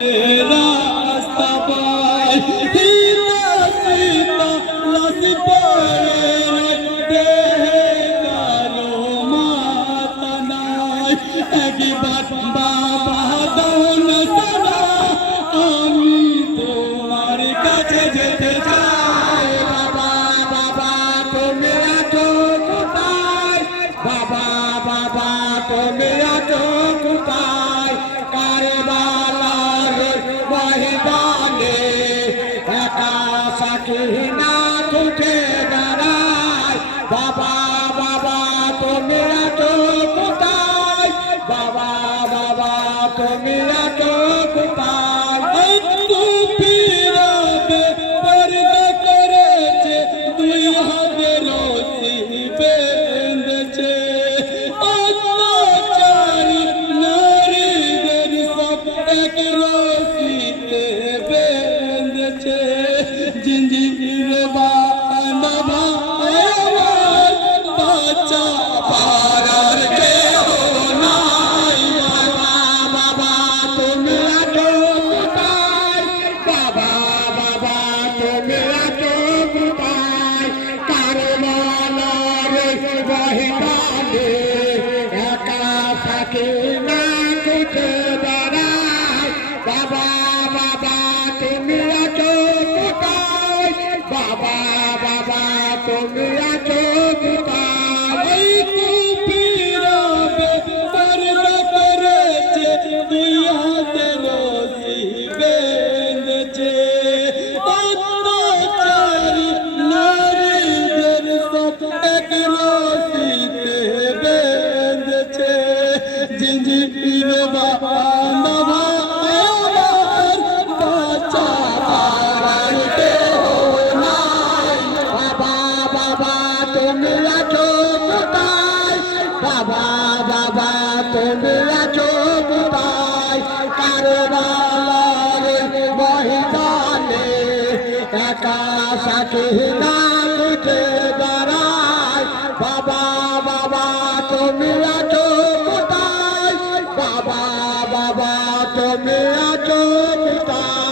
রাস্তা পাই হিতা সীতা লাসি পরে দেহে কালো মাতা নাই একবার বাবা দৌন সারা আমি তোমার কাছে যেতে চাই বাবা বাবা তুমি আছো কোথায় বাবা বাবা তুমি আছো কোথায় কারবালা ময়দানে একা সাকিনা উঠে দাঁড়ায় বাবা বাবা তুমি আছো কোথায় বাবা বাবা তুমি আছো কোথায় একটু ফিরাবে পর্দা করেছে দুই হাতে রশি বেঁধেছে অত্যাচারী নারীদের সব এক রশিতে বেঁধেছে জিঞ্জির বাঁধা আমার বাচ্চা পারার কেউ নাই বাবা বাবা তুমি আছো কোথায় বাবা বাবা তুমি আছো কোথায় কারবালার ময়দানে একা সাকিনা উঠে দাঁড়ায় বাবা বাবা তুমি আছো কোথায় বাবা বাবা তুমি আছো কোথায় ফিরাবে পর্দা করেছে দুই হাতে রশি বেঁধেছে অত্যাচারী নারীদের সব এক রশিতে বেঁধেছে জিঞ্জির বাঁধা আমার বাচ্চা পারার কেউ নাই বাবা বাবা তুমি আছো কোথায় বাবা বাবা তুমি আছো কোথায় কারবালার ময়দানে একা সাকিনা উঠে দাঁড়ায় বাবা বাবা তুমি আছো কোথায় বাবা বাবা তুমি আছো কোথায়